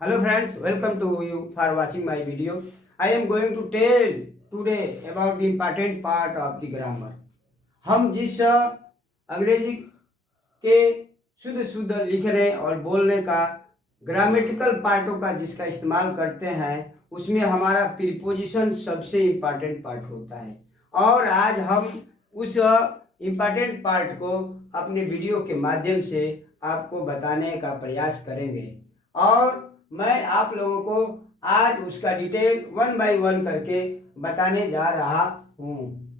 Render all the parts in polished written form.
Hello friends, welcome to you for watching my video. I am going to tell today about the important part of the grammar. हम जिस अंग्रेजी के शुद्ध शुद्ध लिखने और बोलने का ग्रामेटिकल पार्टों का जिसका इस्तेमाल करते हैं उसमें हमारा प्रीपोजिशन सबसे इम्पॉर्टेंट पार्ट होता है। और आज हम उस इम्पॉर्टेंट पार्ट को अपने वीडियो के माध्यम से आपको बताने का प्रयास करेंगे और मैं आप लोगों को आज उसका डिटेल 1 बाय 1 करके बताने जा रहा हूँ।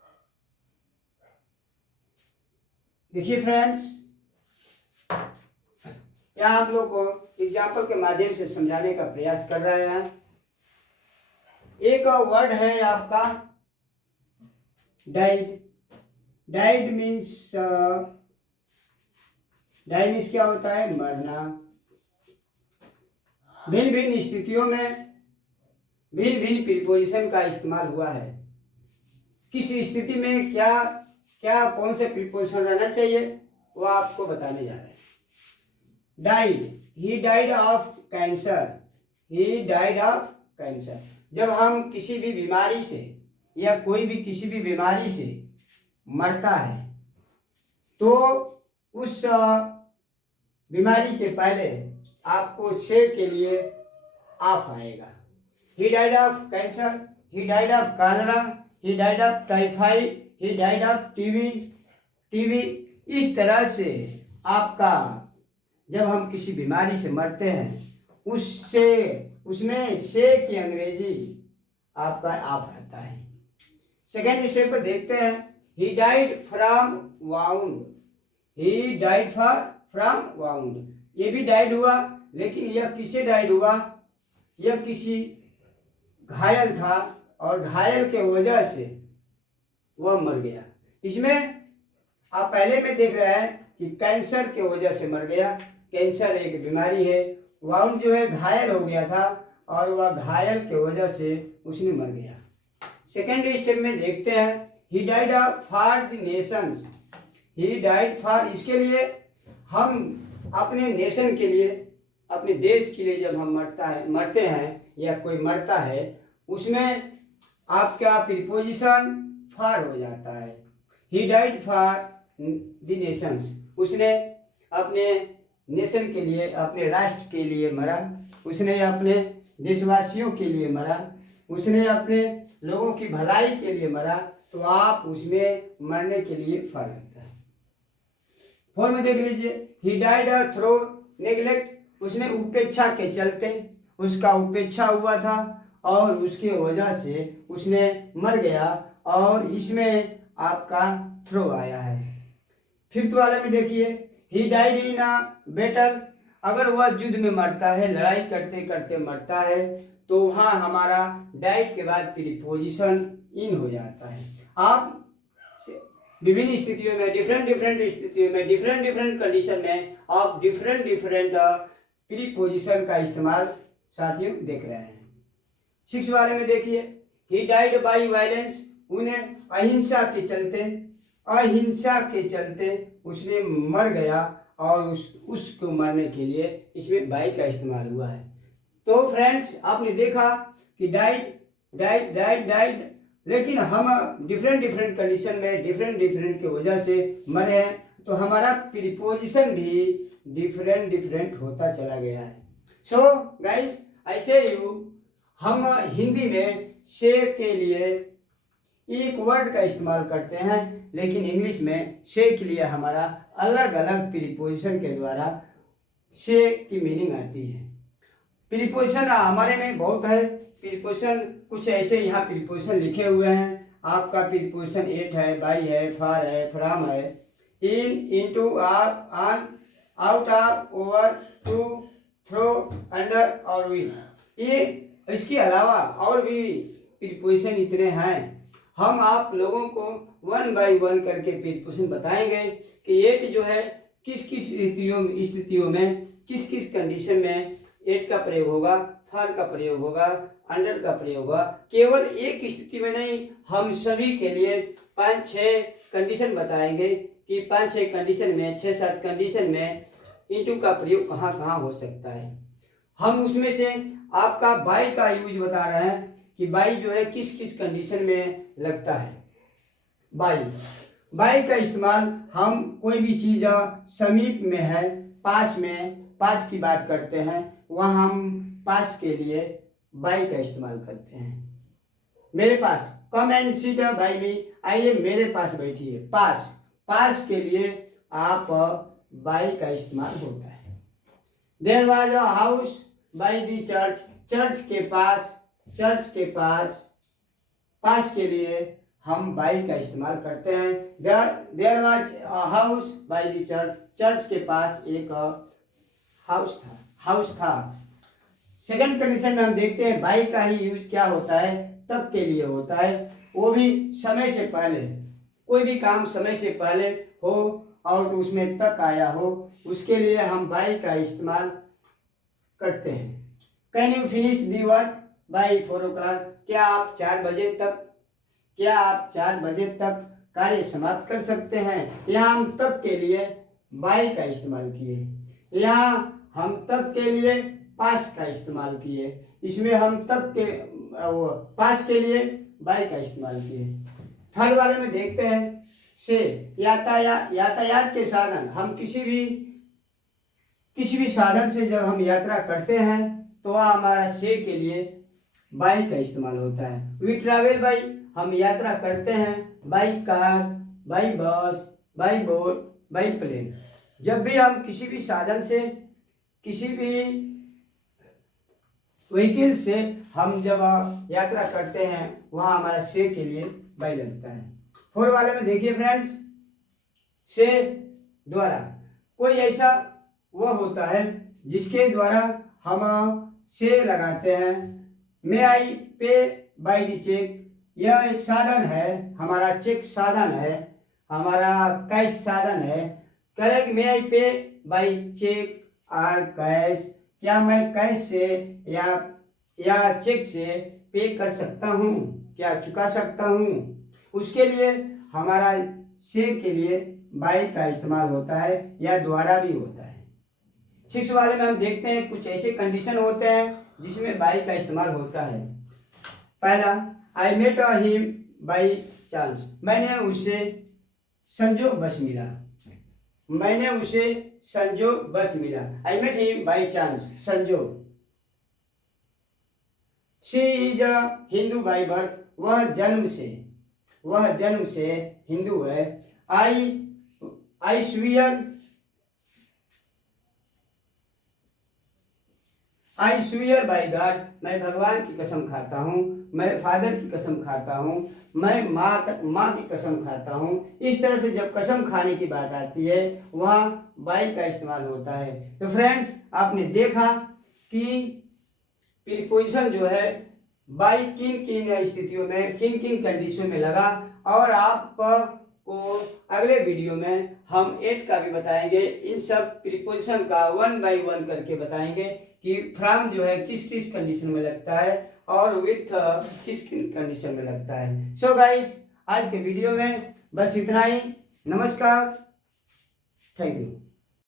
देखिए फ्रेंड्स, यहाँ आप लोग को एग्जाम्पल के माध्यम से समझाने का प्रयास कर रहे हैं। एक वर्ड है आपका डाइड। डाइड मीन्स क्या होता है? मरना। भिन्न भिन्न स्थितियों में भिन्न भिन्न प्रीपोजिशन का इस्तेमाल हुआ है। किस स्थिति में क्या कौन से प्रीपोजिशन रहना चाहिए वो आपको बताने जा रहे हैं। Died, he died of cancer. He died of cancer. जब हम किसी भी बीमारी से या कोई भी किसी भी बीमारी से मरता है तो उस बीमारी के पहले आपको से के लिए ऑफ आएगा। He died of cancer, he died of cholera, he died of typhoid, he died of TB. इस तरह से आपका जब हम किसी बीमारी से मरते हैं उसमें से की अंग्रेजी आपका ऑफ आता है। सेकेंड स्टेप पर देखते हैं। He died from wound. He died from wound. ये भी डाइड हुआ, लेकिन यह किससे डाइड हुआ? यह किसी घायल था और घायल के वजह से वह मर गया। इसमें आप पहले में देख रहे हैं कि कैंसर के वजह से मर गया। कैंसर एक बीमारी है। वाउंड जो है घायल हो गया था और वह घायल के वजह से उसने मर गया। सेकेंड स्टेप में देखते हैं। He died for the Nations. He died for, इसके लिए हम अपने नेशन के लिए, अपने देश के लिए जब हम मरते हैं या कोई मरता है उसमें आपका प्रीपोजिशन फॉर हो जाता है। He died for the Nations. उसने अपने नेशन के लिए, अपने राष्ट्र के लिए मरा। उसने अपने देशवासियों के लिए मरा। उसने अपने लोगों की भलाई के लिए मरा। तो आप उसमें मरने के लिए फॉर लगता है। फोर में देख लीजिए। He died through neglect. उसने उपेक्षा के चलते, उसका उपेक्षा हुआ था और उसके वजह से उसने मर गया और इसमें आपका थ्रो आया है। फिफ्थ वाले में देखिए। He died in a battle. अगर वह युद्ध में मरता है, लड़ाई करते करते मरता है तो वहाँ हमारा डाइड के बाद प्रीपोजिशन इन हो जाता है। आप विभिन्न स्थितियों में, डिफरेंट स्थितियों में, डिफरेंट कंडीशन में आप डिफरेंट प्रीपोजिशन का इस्तेमाल साथियों देख रहे हैं। सिक्स वाले में देखिए। He died by violence. उन्हें अहिंसा के चलते उसने मर गया और उसको मरने के लिए इसमें बाई का इस्तेमाल हुआ है। तो फ्रेंड्स, आपने देखा कि डाइड, लेकिन हम डिफरेंट कंडीशन में डिफरेंट के वजह से मरे हैं तो हमारा प्रीपोजिशन भी डिफरेंट होता चला गया है। सो गाइस, ऐसे ही हम हिंदी में से के लिए एक वर्ड का इस्तेमाल करते हैं, लेकिन इंग्लिश में से के लिए हमारा अलग अलग प्रीपोजिशन के द्वारा से की मीनिंग आती है। प्रीपोजिशन हमारे में बहुत है। प्रीपोजिशन कुछ ऐसे यहाँ प्रीपोजिशन लिखे हुए हैं। आपका प्रीपोजिशन एट है, बाई है, फार है, फ्रॉम है, in, into, of, on, out of, over, to, through, under और विद। ये इसके अलावा और भी प्रीपोजिशन इतने हैं। हम आप लोगों को 1 बाय 1 करके प्रीपोजिशन बताएंगे कि एट जो है किस किस स्थितियों में किस कंडीशन में एट का प्रयोग होगा, फॉर का प्रयोग होगा, अंडर का प्रयोग होगा। केवल एक स्थिति में नहीं, हम सभी के लिए 5-6 कंडीशन बताएंगे कि 5-6 कंडीशन में, 6-7 कंडीशन में इनटू का प्रयोग कहाँ कहाँ हो सकता है। हम उसमें से आपका बाई का यूज बता रहे हैं कि बाई जो है किस किस कंडीशन में लगता है। बाई का इस्तेमाल हम कोई भी चीज़ समीप में है, पास की बात करते हैं, वहाँ हम पास के लिए बाई का इस्तेमाल करते हैं। मेरे पास, कम एंड सीट बाई मी, आइए मेरे पास बैठिए। पास के लिए आप बाई का इस्तेमाल होता है। There was a house by the church, church के पास के लिए हम बाई का इस्तेमाल करते हैं। There was a house by the church, church के पास एक हाउस था। सेकंड कंडीशन में हम देखते हैं बाई का ही यूज क्या होता है, तब के लिए होता है, वो भी समय से पहले। कोई भी काम समय से पहले हो और उसमें तक आया हो, उसके लिए हम बाई का इस्तेमाल करते हैं। Can you finish the work by 4 o'clock, क्या आप 4 बजे तक कार्य समाप्त कर सकते हैं। यहाँ हम तक के लिए बाई का इस्तेमाल किए। यहाँ हम तक के लिए पास का इस्तेमाल किए। इसमें हम तक के पास के लिए बाई का इस्तेमाल किए। थर्ड वाले में देखते हैं से, यातायात के साधन। हम किसी भी साधन से जब हम यात्रा करते हैं तो वह हमारा से के लिए बाई का इस्तेमाल होता है। वी ट्रैवल बाई, हम यात्रा करते हैं by car, by bus, by boat, by plane. जब भी हम किसी भी साधन से, किसी भी व्हीकल से हम जब यात्रा करते हैं वहाँ हमारा से के लिए बाई लगता है। 4 वाले में देखिए फ्रेंड्स, से द्वारा कोई ऐसा वह होता है जिसके द्वारा हम से लगाते हैं। मे आई पे बाई दी चेक, यह एक साधन है, हमारा चेक साधन है, हमारा कैश साधन है। करेक्ट, मे आई पे बाई चेक और कैश, क्या मैं कैश से या चेक से पे कर सकता हूँ, क्या चुका सकता हूँ। उसके लिए हमारा से के लिए बाई का इस्तेमाल होता है या द्वारा भी होता है। 6 वाले में हम देखते हैं कुछ ऐसे कंडीशन होते हैं जिसमें बाई का इस्तेमाल होता है। पहला, I met him by chance, मैंने उसे संजोग बस मिला। I met him by chance, संजोग। She is a Hindu by birth, वह जन्म से हिंदू है। आई स्वीयर बाई गॉड, मैं भगवान की कसम खाता हूँ, मैं फादर की कसम खाता हूँ, मैं माँ की कसम खाता हूँ। इस तरह से जब कसम खाने की बात आती है वहाँ बाई का इस्तेमाल होता है। तो फ्रेंड्स, आपने देखा कि प्रीपोजिशन जो है बाई किन किन स्थितियों में, किन किन कंडीशन में लगा, और आपको अगले वीडियो में हम 8 का भी बताएंगे। इन सब प्रीपोजिशन का 1 by 1 करके बताएंगे कि फ्रॉम जो है किस किस कंडीशन में लगता है और विथ किस किस कंडीशन में लगता है। सो गाइस, आज के वीडियो में बस इतना ही। नमस्कार, थैंक यू।